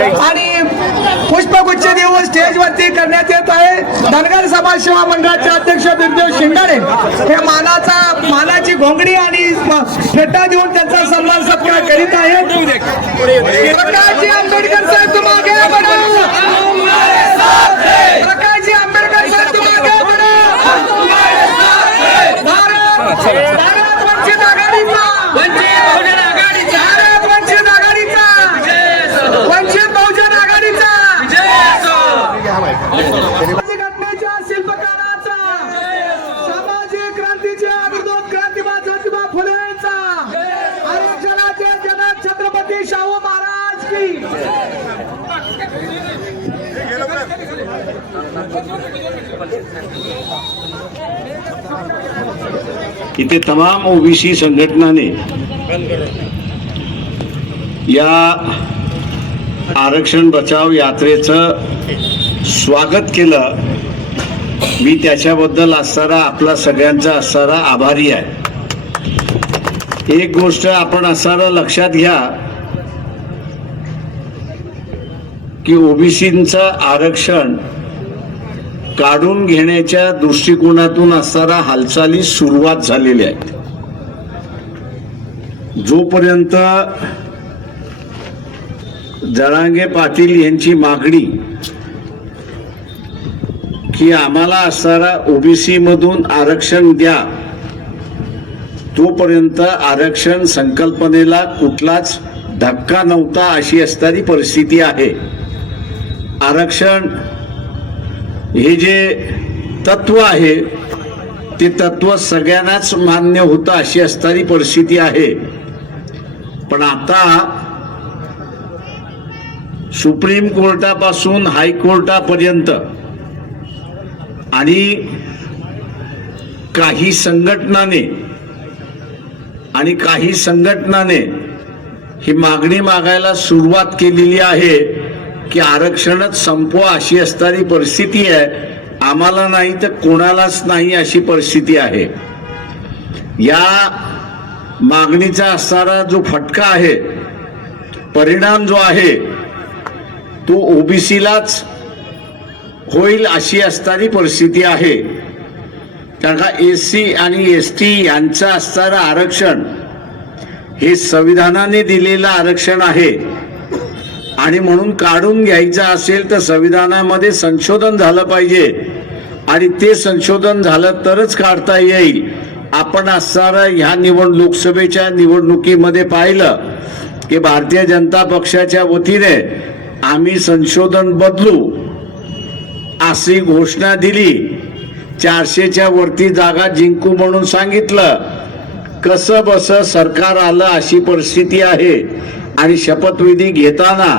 आणि पुष्पगुच्छ देऊन स्टेजवरती करण्यात येत आहे. धनगर समाज सेवा मंडळाचे अध्यक्ष बिरदेव शिंगाडे हे मानाचा मानाची घोंगडी आणि फेटा देऊन त्यांचा सन्मान सत्कार करीत आहेत. प्रकाशजी आंबेडकर साहेब तुम आगे बढ़ो प्रकाशजी आंबेडकर साहेब तुम आगे बढ़ो भारत भारत वंचित आघाडीचा भारत वंचित आघाडीचा वंचित बहुजन आघाडीचा सामाजिक घटनेच्या शिल्पकाराचा सामाजिक क्रांतीच्या विरोध क्रांतीबा ज्योतिबा फुलेंचा आरक्षणाचे जनक छत्रपती शाहू महाराज की इथे तमाम ओबीसी संघटनाने या आरक्षण बचाव यात्रेचं स्वागत केलं. मी त्याच्याबद्दल असणारा आपला सगळ्यांचा असणारा आभारी आहे. एक गोष्ट आपण असणारा लक्षात घ्या की ओबीसींचं आरक्षण काढून घेण्याच्या दृष्टिकोनातून असणारा हालचाली सुरुवात झालेल्या आहेत. जोपर्यंत जळांगे पाटील यांची मागणी की आम्हाला असणारा ओबीसी मधून आरक्षण द्या तोपर्यंत आरक्षण संकल्पनेला कुठलाच धक्का नव्हता अशी असणारी परिस्थिती आहे. आरक्षण हे जे तत्व आहे ते तत्व सगळ्यांनाच मान्य होतं अशी असणारी परिस्थिती आहे. पण आता सुप्रीम कोर्टापासून हायकोर्टापर्यंत आणि काही संघटनाने आणि काही संघटनाने ही मागणी मागायला सुरुवात केलेली आहे. की आरक्षणच संपवा अशी असणारी परिस्थिती आहे. आम्हाला नाही तर कोणालाच नाही अशी परिस्थिती आहे. या मागणीचा असणारा जो फटका आहे परिणाम जो आहे तो ओबीसीलाच होईल अशी असणारी परिस्थिती आहे. कारण का एस सी आणि एस टी यांचं असणारं आरक्षण हे संविधानाने दिलेलं आरक्षण आहे. आणि म्हणून काढून घ्यायचं असेल तर संविधानामध्ये संशोधन झालं पाहिजे. आणि ते संशोधन झालं तरच काढता येईल. आपण असणारा ह्या निवड लोकसभेच्या निवडणुकीमध्ये पाहिलं की भारतीय जनता पक्षाच्या वतीने आम्ही संशोधन बदलू अशी घोषणा दिली. चारशेच्या वरती जागा जिंकू म्हणून सांगितलं. कसं बस सरकार आलं अशी परिस्थिती आहे. आणि शपथविधी घेताना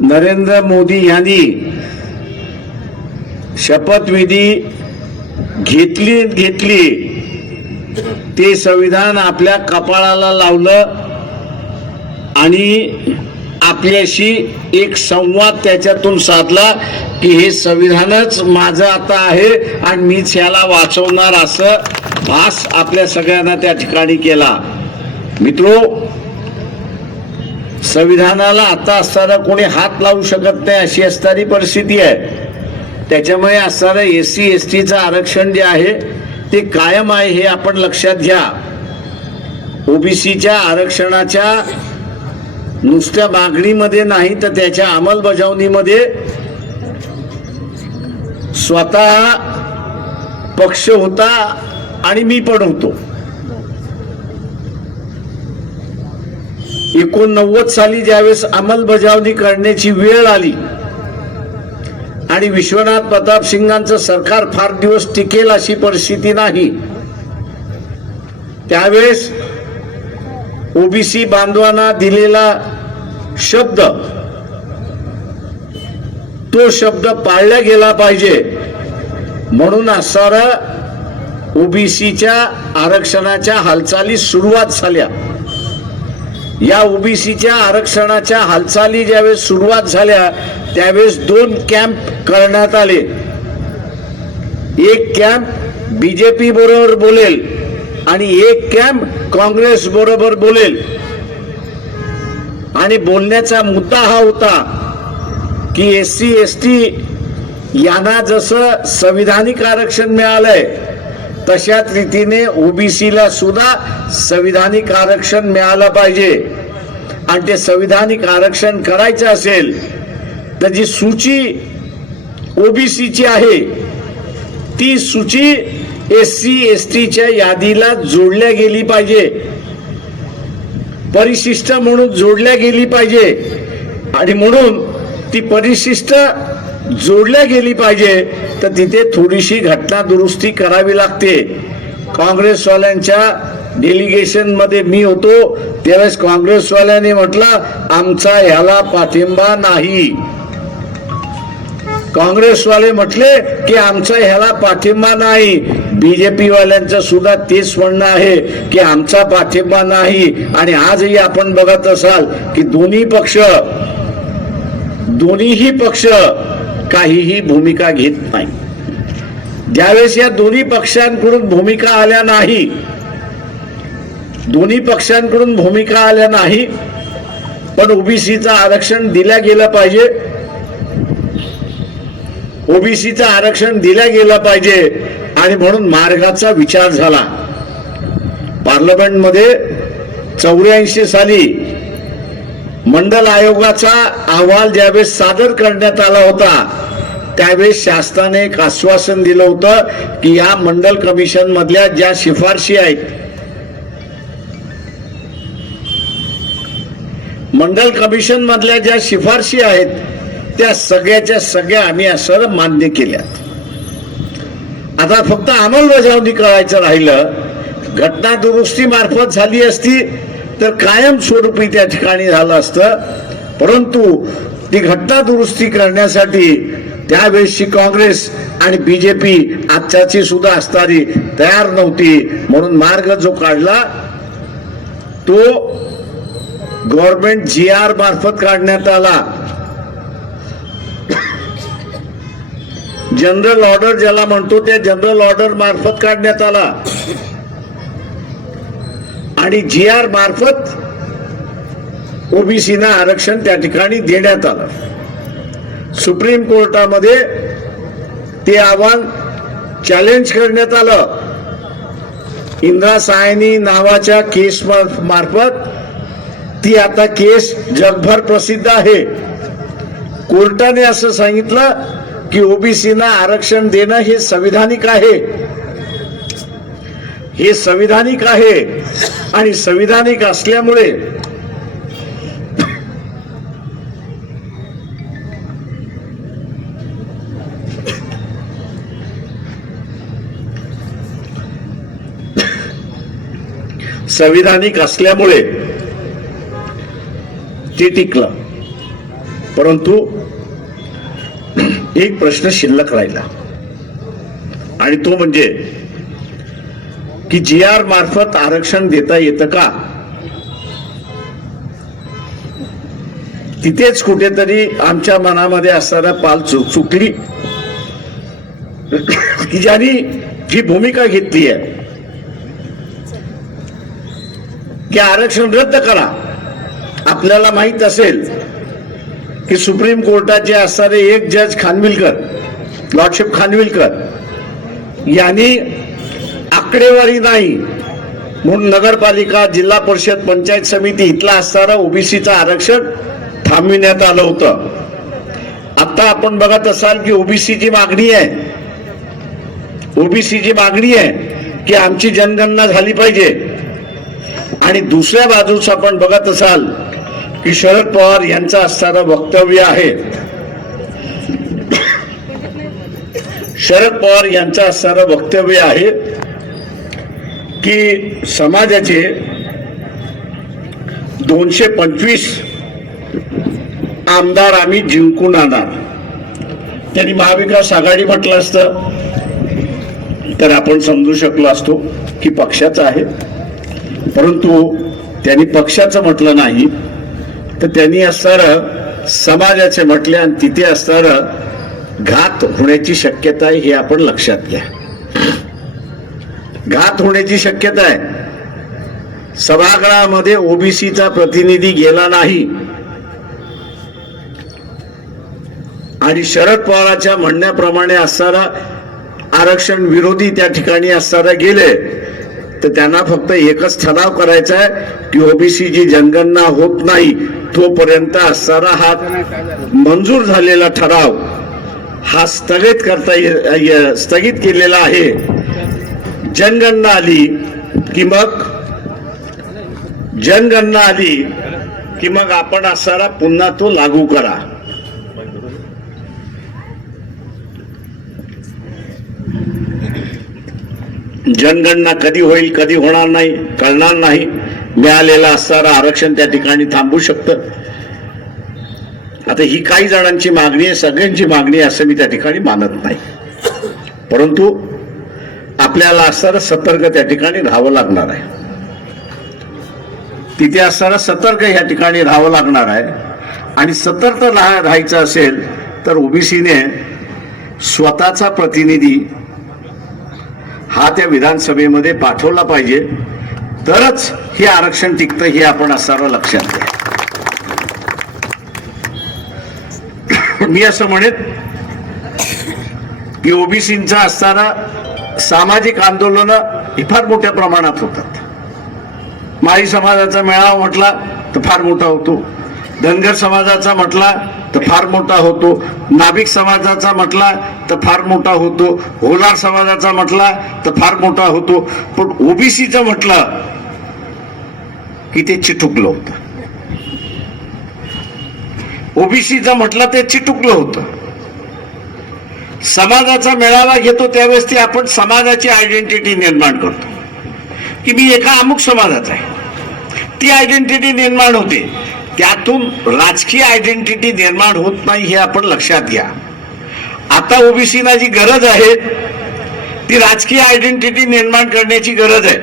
नरेंद्र मोदी यांनी शपथविधी घेतली घेतली. ते संविधान आपल्या कपाळाला लावलं आणि आपल्याशी एक संवाद त्याच्यातून साधला की हे संविधानच माझं आता आहे आणि मीच ह्याला वाचवणार असं भास आपल्या सगळ्यांना त्या ठिकाणी केला. मित्रो संविधानाला आता असताना कोणी हात लावू शकत नाही अशी असणारी परिस्थिती आहे. त्याच्यामुळे असणारं एस सी एस टीचं आरक्षण जे आहे ते कायम आहे हे आपण लक्षात घ्या. ओबीसीच्या आरक्षणाच्या नुसत्या मागणीमध्ये नाही तर त्याच्या अंमलबजावणीमध्ये स्वतः पक्ष होता आणि मी पण होतो. एकोणनव्वद साली ज्यावेळेस अंमलबजावणी करण्याची वेळ आली आणि विश्वनाथ प्रताप सिंगांचं सरकार फार दिवस टिकेल अशी परिस्थिती नाही त्यावेळेस ओबीसी बांधवांना दिलेला शब्द तो शब्द पाळला गेला पाहिजे. म्हणून असणारा ओबीसीच्या आरक्षणाच्या हालचाली सुरुवात झाल्या. या ओबीसीच्या आरक्षणाच्या हालचाली ज्यावेळेस सुरुवात झाल्या त्यावेळेस दोन कॅम्प करण्यात आले. एक कॅम्प बीजेपी बरोबर बोलेल आणि एक कॅम्प काँग्रेस बरोबर बोलेल. आणि बोलण्याचा मुद्दा हा होता की एस सी एस टी यांना जसं संविधानिक आरक्षण मिळालंय तशाच रीतीने ओबीसीला सुद्धा संविधानिक आरक्षण मिळालं पाहिजे. आणि ते संविधानिक आरक्षण करायचं असेल तर जी सूची ओबीसीची आहे ती सूची एस सी एस टीच्या यादीला जोडल्या गेली पाहिजे. परिशिष्ट म्हणून जोडल्या गेली पाहिजे. आणि म्हणून ती परिशिष्ट जोडल्या गेली पाहिजे तर तिथे थोडीशी घटना दुरुस्ती करावी लागते. काँग्रेसवाल्यांच्या डेलिगेशनमध्ये मी होतो त्यावेळेस काँग्रेसवाल्याने म्हटलं आमचा ह्याला पाठिंबा नाही. काँग्रेसवाले म्हटले की आमचा ह्याला पाठिंबा नाही. बीजेपी वाल्यांचं सुद्धा तेच म्हणणं आहे की आमचा पाठिंबा नाही. आणि आजही आपण बघत असाल की दोन्ही पक्ष दोन्हीही पक्ष काहीही भूमिका घेत नाही. ज्यावेळेस या दोन्ही पक्षांकडून भूमिका आल्या नाही दोन्ही पक्षांकडून भूमिका आल्या नाही पण ओबीसीचं आरक्षण दिल्या गेलं पाहिजे. ओबीसीचं आरक्षण दिलं गेलं पाहिजे आणि म्हणून मार्गाचा विचार झाला. पार्लमेंटमध्ये चौऱ्याऐंशी साली मंडल आयोगाचा अहवाल ज्यावेळेस सादर करण्यात आला होता त्यावेळेस शासनाने एक आश्वासन दिलं होतं की या मंडल कमिशन मधल्या ज्या शिफारशी आहेत मंडल कमिशन मधल्या ज्या शिफारशी आहेत त्या सगळ्याच्या सगळ्या आम्ही असं मान्य केल्यात. आता फक्त अंमलबजावणी करायचं राहिलं घटना दुरुस्ती मार्फत झाली असती तर कायम स्वरूपी त्या ठिकाणी झालं असतं. परंतु ती घटना दुरुस्ती करण्यासाठी त्यावेळेसची काँग्रेस आणि बीजेपी आजच्याची सुद्धा असणारी तयार नव्हती. म्हणून मार्ग जो काढला तो गव्हर्नमेंट जी आर मार्फत काढण्यात आला. जनरल ऑर्डर ज्याला म्हणतो त्या जनरल ऑर्डर मार्फत काढण्यात आला. आणि जी आर मार्फत ओबीसीना आरक्षण त्या ठिकाणी देण्यात आलं. सुप्रीम कोर्टामध्ये ते आव्हान चॅलेंज करण्यात आलं. इंद्रा सायनी नावाच्या केस मार्फत ती आता केस जगभर प्रसिद्ध आहे. कोर्टाने असं सांगितलं की ओबीसीना आरक्षण देणं हे संविधानिक आहे. हे संविधानिक आहे. आणि संविधानिक असल्यामुळे संविधानिक असल्यामुळे ते टिकलं. परंतु एक प्रश्न शिल्लक राहिला. आणि तो म्हणजे की जी आर मार्फत आरक्षण देता येतं का? तिथेच कुठेतरी आमच्या मनामध्ये असणारा पाल चुक चुकली. की ज्यांनी ही भूमिका घेतली आहे की आरक्षण रद्द करा. आपल्याला माहीत असेल की सुप्रीम कोर्टाचे असणारे एक जज खानविलकर लॉर्डशिप खानविलकर यांनी आकडेवारी नाही. म्हणून नगरपालिका जिल्हा परिषद पंचायत समिती इथला असणारा ओबीसीचं आरक्षण थांबविण्यात आलं होतं. आता आपण बघत असाल की ओबीसीची मागणी आहे. ओबीसीची मागणी आहे की आमची जनगणना झाली पाहिजे. आणि दुसऱ्या बाजूस आपण बघत असाल की शरद पवार यांचं असणारं वक्तव्य आहे. शरद पवार यांचं असणारं वक्तव्य आहे. की समाजाचे दोनशे पंचवीस आमदार आम्ही जिंकून आणणार. त्यांनी महाविकास आघाडी म्हटलं असतं. तर आपण समजू शकलो असतो की पक्षाचं आहे. परंतु त्यांनी पक्षाचं म्हटलं नाही. तर त्यांनी असणारं समाजाचे म्हटले आणि तिथे असणारं घात होण्याची शक्यता आहे हे आपण लक्षात घ्या. घात होण्याची शक्यता आहे. सभागृहामध्ये ओबीसीचा प्रतिनिधी गेला नाही. आणि शरद पवारांच्या म्हणण्याप्रमाणे असणारा आरक्षण विरोधी त्या ठिकाणी असणारा गेले तर त्यांना फक्त एकच ठराव करायचा आहे की ओबीसीची जनगणना होत नाही तोपर्यंत असणारा हा मंजूर झालेला ठराव हा स्थगित करता स्थगित केलेला आहे. जनगणना आली की मग? जनगणना आली की मग आपण असणारा पुन्हा तो लागू करा. जनगणना कधी होईल कधी होणार नाही कळणार नाही. मिळालेला असणारा आरक्षण त्या ठिकाणी थांबू शकतं. आता ही काही जणांची मागणी आहे सगळ्यांची मागणी आहे असं मी त्या ठिकाणी मानत नाही. परंतु आपल्याला असणारं सतर्क त्या ठिकाणी राहावं लागणार आहे. तिथे असणारा सतर्क या ठिकाणी राहावं लागणार आहे. आणि सतर्क राहा राहायचं असेल तर ओबीसीने स्वतःचा प्रतिनिधी हा त्या विधानसभेमध्ये पाठवला पाहिजे. तरच हे आरक्षण टिकतं हे आपण असणारं लक्षात घ्या. मी असं म्हणेन की ओबीसींचा असणारा सामाजिक आंदोलनं ही फार मोठ्या प्रमाणात होतात. माळी समाजाचा मेळावा म्हटला तर फार मोठा होतो. धनगर समाजाचा म्हटला तर फार मोठा होतो. नाभिक समाजाचा म्हटला तर फार मोठा होतो. होलार समाजाचा म्हटला तर फार मोठा होतो. पण ओबीसीचं म्हटलं की ते चिटुकलं होतं. ओबीसीचं म्हटलं ते चिटुकलं होतं. समाजाचा मेळावा घेतो त्यावेळेस ती आपण समाजाची आयडेंटिटी निर्माण करतो. की मी एका अमुक समाजाचा आहे. ती आयडेंटिटी निर्माण होते. त्यातून राजकीय आयडेंटिटी निर्माण होत नाही हे आपण लक्षात घ्या. आता ओबीसीला जी गरज आहे ती राजकीय आयडेंटिटी निर्माण करण्याची गरज आहे.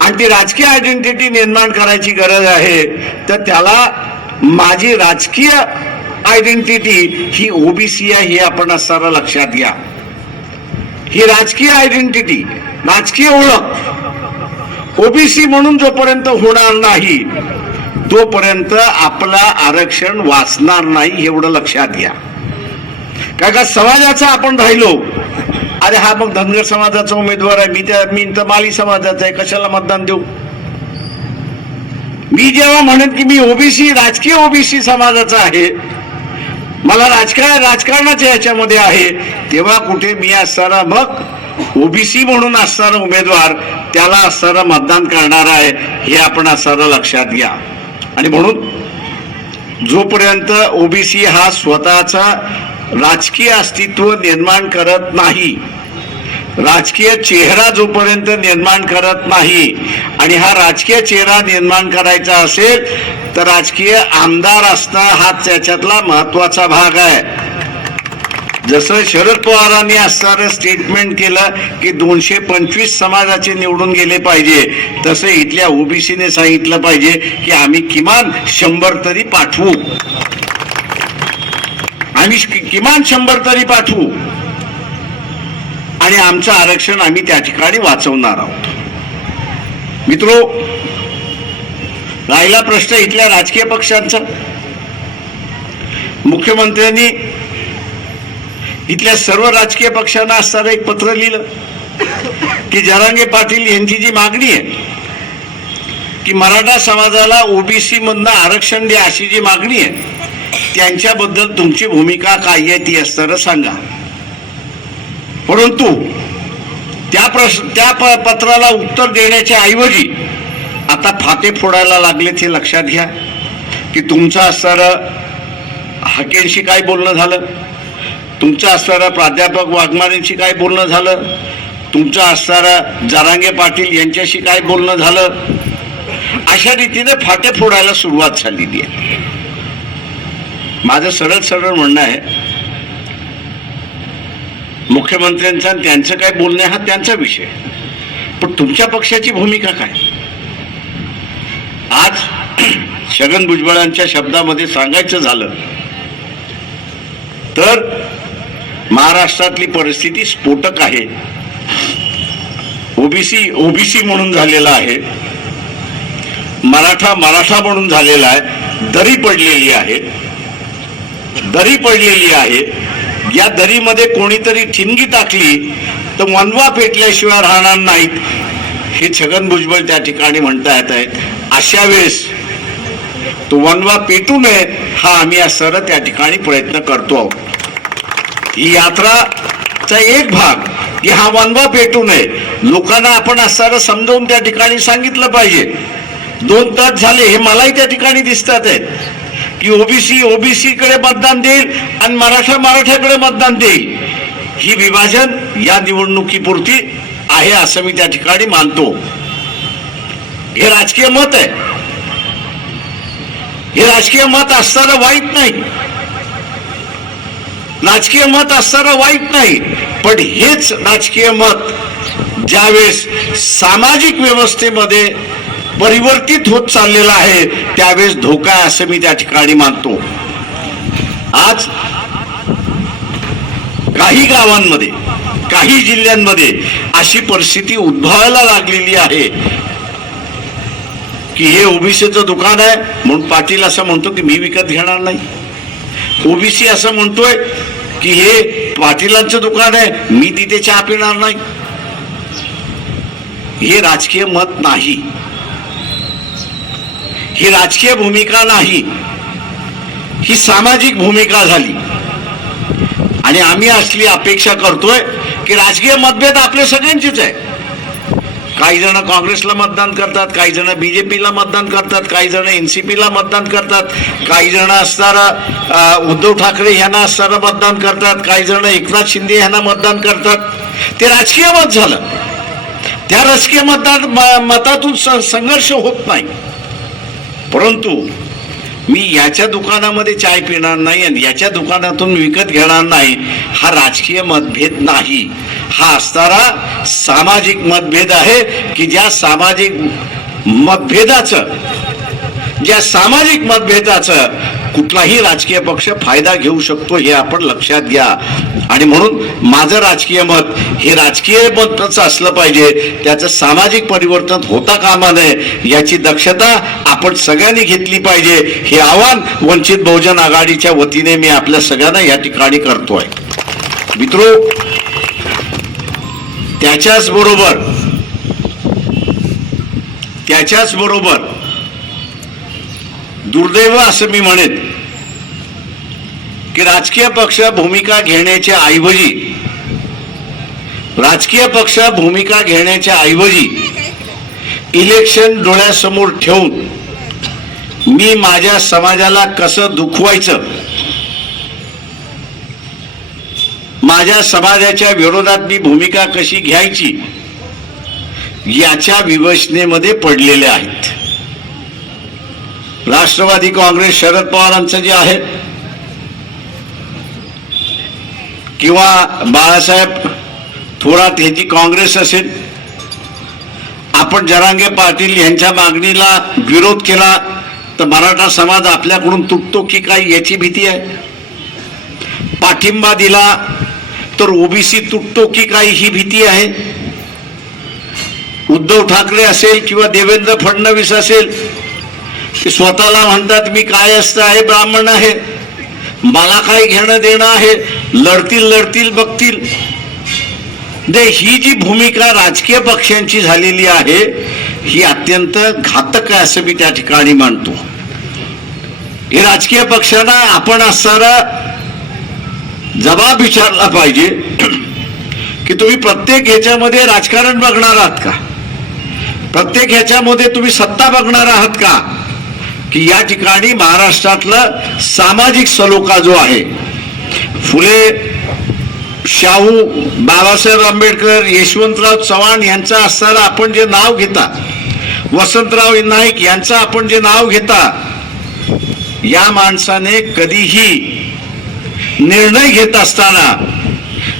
आणि ती राजकीय आयडेंटिटी निर्माण करायची गरज आहे तर त्याला माझी राजकीय आयडेंटिटी ही ओबीसी आहे हे आपण असताना लक्षात घ्या. ही राजकीय आयडेंटिटी राजकीय ओळख. ओबीसी म्हणून जोपर्यंत होणार नाही तोपर्यंत आपला आरक्षण वाचणार नाही एवढं लक्षात घ्या. काय का समाजाचा आपण राहिलो अरे हा मग धनगर समाजाचा उमेदवार आहे मी त्या मी तर माली समाजाचा आहे कशाला मतदान देऊ? मी जेव्हा म्हणेन की मी ओबीसी राजकीय ओबीसी समाजाचा आहे मला राजकारण राजकारणाच्या याच्यामध्ये आहे. तेव्हा कुठे मी असणारा मग ओबीसी म्हणून असणारा उमेदवार त्याला असणारा मतदान करणार आहे हे आपण असणारं लक्षात घ्या. आणि म्हणून जोपर्यंत ओबीसी हा स्वतःचा राजकीय अस्तित्व निर्माण करत नाही राजकीय चेहरा जोपर्यंत निर्माण करत नाही आणि हा राजकीय चेहरा निर्माण करायचा असेल तर राजकीय आमदार असणं हा त्याच्यातला महत्त्वाचा भाग आहे. जसं शरद पवारांनी असणारं स्टेटमेंट केलं की दोनशे पंचवीस समाजाचे निवडून गेले पाहिजे तसं इथल्या ओबीसीने सांगितलं पाहिजे की आम्ही किमान शंभर तरी पाठवू. आम्ही किमान शंभर तरी पाठवू. आणि आमचं आरक्षण आम्ही त्या ठिकाणी वाचवणार आहोत. मित्रो राहिला प्रश्न इथल्या राजकीय पक्षांचा. मुख्यमंत्र्यांनी इथल्या सर्व राजकीय पक्षांना असणारं एक पत्र लिहिलं की जरांगे पाटील यांची जी मागणी आहे की मराठा समाजाला ओबीसी मधनं आरक्षण द्या अशी जी मागणी आहे त्यांच्याबद्दल तुमची भूमिका काय आहे ती असणारं सांगा. परंतु त्या प्रश्न त्या प- पत्राला उत्तर देण्याच्या ऐवजी आता फाते फोडायला लागलेत हे लक्षात घ्या. की तुमचं असणारं हाकेंशी काय बोलणं झालं? तुमचं असणारं प्राध्यापक वाघमारेंशी काय बोलणं झालं? तुमचं असणारं जारांगे पाटील यांच्याशी काय बोलणं झालं? अशा रीतीने फाटे फोडायला सुरुवात झालेली आहे. माझं सरळ सरळ म्हणणं आहे मुख्यमंत्र्यांचा आणि त्यांचं काय बोलणं हा त्यांचा विषय. पण तुमच्या पक्षाची भूमिका काय? आज छगन भुजबळांच्या शब्दामध्ये सांगायचं झालं तर महाराष्ट्रातली परिस्थिती स्फोटक आहे. ओबीसी ओबीसी म्हणून झालेला आहे. मराठा मराठा म्हणून झालेला आहे. दरी पडलेली आहे. दरी पडलेली आहे. या दरीमध्ये कोणीतरी ठिणगी टाकली तर वनवा पेटल्याशिवाय राहणार नाहीत. हे छगन भुजबळ त्या ठिकाणी म्हणता येत आहेत. अशा वेळेस तो वनवा पेटू नये हा आम्ही सर त्या ठिकाणी प्रयत्न करतो आहोत. ही यात्राचा एक भाग की हा वनवा पेटू नये. लोकांना आपण असणारं समजावून त्या ठिकाणी सांगितलं पाहिजे. दोन तास झाले हे मलाही त्या ठिकाणी दिसतात आहेत. की ओबीसी ओबीसी कडे मतदान देईल आणि मराठा मराठ्याकडे मतदान देईल. ही विभाजन या निवडणुकीपुरती आहे असं मी त्या ठिकाणी मानतो. हे राजकीय मत आहे. हे राजकीय मत असताना वाईट नाही. राजकीय मत असताना वाईट नाही. पण हेच राजकीय मत ज्यावेळेस सामाजिक व्यवस्थेमध्ये परिवर्तित होत चाललेलं आहे. त्यावेळेस धोका आहे असं मी त्या ठिकाणी मानतो. आज काही गावांमध्ये काही जिल्ह्यांमध्ये अशी परिस्थिती उद्भवायला लागलेली आहे की हे ओबीसीचं दुकान आहे म्हणून पाटील असं म्हणतो की मी विकत घेणार नाही. ओबीसी असं म्हणतोय की हे पाटीलांचं दुकान आहे मी तिथे चहा पिणार नाही. हे राजकीय मत नाही. ही राजकीय भूमिका नाही. ही सामाजिक भूमिका झाली. आणि आम्ही असली अपेक्षा करतोय की राजकीय मतभेद आपले सगळ्यांचेच आहे. काही जण काँग्रेसला मतदान करतात काही जण बीजेपीला मतदान करतात काही जण एनसीपीला मतदान करतात काही जण असणारा उद्धव ठाकरे यांना असणारं मतदान करतात काही जण एकनाथ शिंदे यांना मतदान करतात. ते राजकीय मत झालं. त्या राजकीय मतदान म- मतातून संघर्ष होत नाही. परंतु मी याच्या दुकानामध्ये चाय पिणार नाही आणि याच्या दुकानातून विकत घेणार नाही हा राजकीय मतभेद नाही. हा असणारा सामाजिक मतभेद आहे की ज्या सामाजिक मतभेदाचं ज्या सामाजिक मतभेदाचं कुठलाही राजकीय पक्ष फायदा घेऊ शकतो हे आपण लक्षात घ्या. आणि म्हणून माझं राजकीय मत हे राजकीय मतच असलं पाहिजे. त्याचं सामाजिक परिवर्तन होता कामा नये याची दक्षता आपण सगळ्यांनी घेतली पाहिजे. हे आव्हान वंचित बहुजन आघाडीच्या वतीने मी आपल्या सगळ्यांना या ठिकाणी करतोय. मित्रो त्याच्याच बरोबर त्याच्याच बरोबर दुर्दैव असं मी म्हणेन की राजकीय पक्ष भूमिका घेण्याच्या ऐवजी राजकीय पक्ष भूमिका घेण्याच्या ऐवजी इलेक्शन डोळ्यासमोर ठेवून मी माझ्या समाजाला कसं दुखवायचं माझ्या समाजाच्या विरोधात मी भूमिका कशी घ्यायची याच्या विवशनेमध्ये पडलेल्या आहेत. राष्ट्रवादी काँग्रेस शरद पवारांचं जे आहे किंवा बाळासाहेब थोरात ह्याची काँग्रेस असेल आपण जरांगे पाटील यांच्या मागणीला विरोध केला तर मराठा समाज आपल्याकडून तुटतो की काय याची भीती आहे? पाठिंबा दिला तर ओबीसी तुटतो की काय ही भीती आहे? उद्धव ठाकरे असेल किंवा देवेंद्र फडणवीस असेल स्वतःला म्हणतात मी काय असतं आहे ब्राह्मण आहे. मला काय घेणं देणं आहे. लढतील लढतील बघतील. दे ही जी भूमिका राजकीय पक्षांची झालेली आहे ही अत्यंत घातक आहे असं मी त्या ठिकाणी मानतो. हे राजकीय पक्षांना आपण असणारा जबाब विचारला पाहिजे की तुम्ही प्रत्येक ह्याच्यामध्ये राजकारण बघणार आहात का? प्रत्येक ह्याच्यामध्ये तुम्ही सत्ता बघणार आहात का? की या ठिकाणी महाराष्ट्रातला सामाजिक सलोखा जो आहे फुले शाहू बाबासाहेब आंबेडकर यशवंतराव चव्हाण यांचा असणारं आपण जे नाव घेता वसंतराव नाईक यांचं आपण जे नाव घेता या माणसाने कधीही निर्णय घेत असताना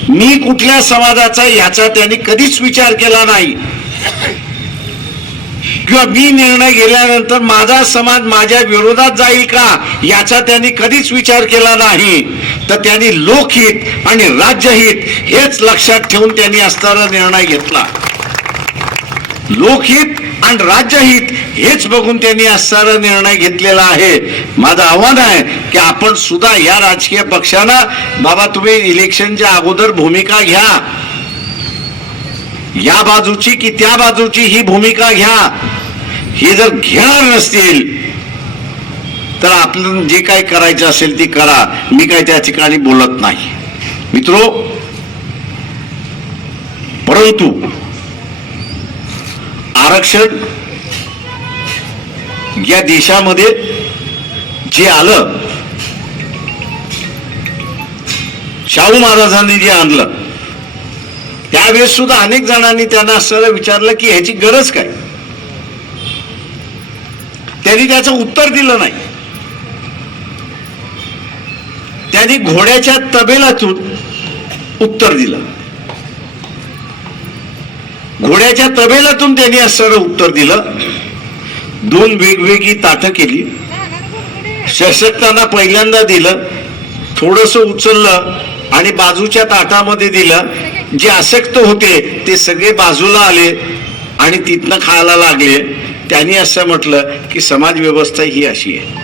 मी कुठल्या समाजाचा याचा त्यांनी कधीच विचार केला नाही. मी निर्णय घेतल्यानंतर माझा समाज माझ्या विरोधात जाईल का याचा त्यांनी कधीच विचार केला नाही. तर त्यांनी लोकहित आणि राज्यहित हेच लक्षात ठेवून त्यांनी असणारा निर्णय घेतला. लोकहित आणि राज्यहित हेच बघून त्यांनी असणारा निर्णय घेतलेला आहे. माझं आव्हान आहे की आपण सुद्धा या राजकीय पक्षांना बाबा तुम्ही इलेक्शनच्या अगोदर भूमिका घ्या. या बाजूची की त्या बाजूची ही भूमिका घ्या. हे जर घेणार नसतील तर आपलं जे काही करायचं असेल ते करा. मी काही त्या ठिकाणी बोलत नाही. मित्रो परंतु आरक्षण या देशामध्ये जे आलं शाहू महाराजांनी जे आणलं त्यावेळेस सुद्धा अनेक जणांनी त्यांना असं विचारलं की ह्याची गरज काय? त्यांनी त्याचं उत्तर दिलं नाही. त्यांनी घोड्याच्या तबेलातून उत्तर दिलं. घोड्याच्या तबेलातून त्यांनी असं उत्तर दिलं. दोन वेगवेगळी ताटं केली. शशक्तांना पहिल्यांदा दिलं. थोडस उचललं आणि बाजूच्या ताटामध्ये दिलं. जे आसक्त होते ते सगळे बाजूला आले आणि तिथनं खायला लागले. त्यांनी असं म्हटलं की समाज व्यवस्था ही अशी आहे.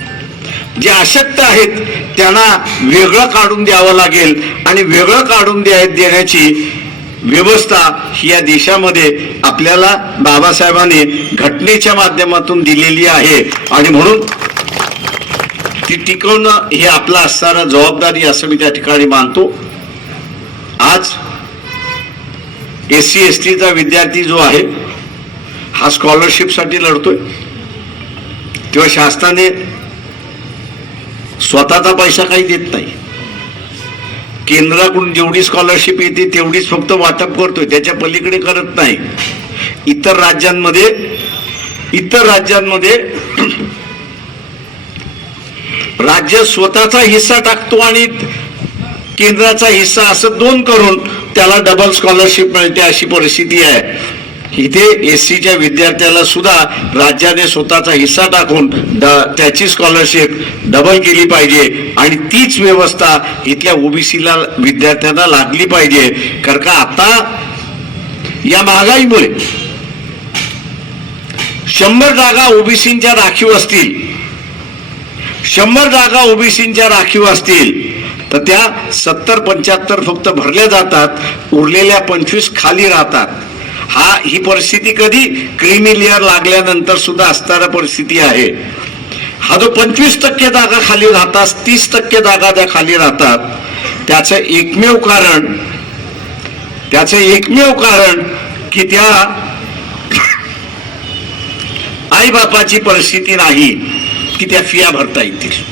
जे अशक्त आहेत त्यांना वेगळं काढून द्यावं लागेल आणि वेगळं काढून द्या देण्याची व्यवस्था ही या देशामध्ये आपल्याला बाबासाहेबांनी घटनेच्या माध्यमातून दिलेली आहे. आणि म्हणून ती टिकवणं हे आपला असणारा जबाबदारी असं मी त्या ठिकाणी मानतो. आज एस सी एस टीचा विद्यार्थी जो आहे हा स्कॉलरशिपसाठी लढतोय. तेव्हा शासनाने स्वतःचा पैसा काही देत नाही. केंद्राकडून जेवढी स्कॉलरशिप येते तेवढीच फक्त वाटप करतोय. त्याच्या पलीकडे करत नाही. इतर राज्यांमध्ये इतर राज्यांमध्ये राज्य स्वतःचा हिस्सा टाकतो आणि केंद्राचा हिस्सा असं दोन करून त्याला डबल स्कॉलरशिप मिळते अशी परिस्थिती आहे. इथे एस सीच्या विद्यार्थ्याला सुद्धा राज्याने स्वतःचा हिस्सा टाकून ड- त्याची स्कॉलरशिप डबल केली पाहिजे. आणि तीच व्यवस्था इथल्या ओबीसीला विद्यार्थ्यांना लागली पाहिजे. कारण का आता या महागाईमुळे शंभर जागा ओबीसीच्या राखीव असतील. शंभर जागा ओबीसीच्या राखीव असतील. तर त्या सत्तर पंच्याहत्तर फक्त भरल्या जातात उरलेल्या पंचवीस खाली राहतात. हा ही परिस्थिती कधी? क्रीमी लेअर लागल्यानंतर सुद्धा असणारा परिस्थिती आहे. हा जो पंचवीस टक्के जागा खाली राहतात तीस टक्के जागा त्या खाली राहतात. त्याचं एकमेव कारण त्याचं एकमेव कारण की त्या आई बापाची परिस्थिती नाही की त्या फिया भरता येतील.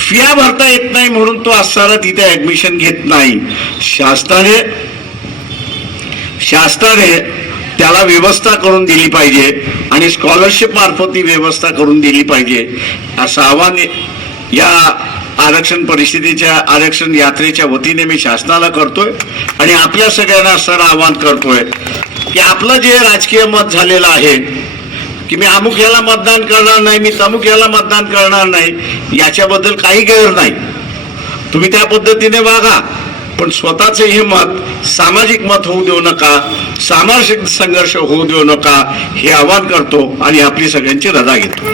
फिया भरता येत नाही म्हणून तो असणारा तिथे ऍडमिशन घेत नाही. शासनाने शासनाने त्याला व्यवस्था करून दिली पाहिजे आणि स्कॉलरशिप मार्फत ती व्यवस्था करून दिली पाहिजे. असं आव्हान या आरक्षण परिषदेच्या आरक्षण यात्रेच्या वतीने मी शासनाला करतोय आणि आपल्या सगळ्यांना असं आव्हान करतोय की आपलं जे राजकीय मत झालेलं आहे की मी अमुक याला मतदान करणार नाही मी तमुक याला मतदान करणार नाही याच्याबद्दल काही गैर नाही. तुम्ही त्या पद्धतीने वागा पण स्वतःचे हे मत सामाजिक मत होऊ देऊ नका सामाजिक संघर्ष होऊ देऊ नका हे आवाहन करतो आणि आपली सगळ्यांची रजा घेतो.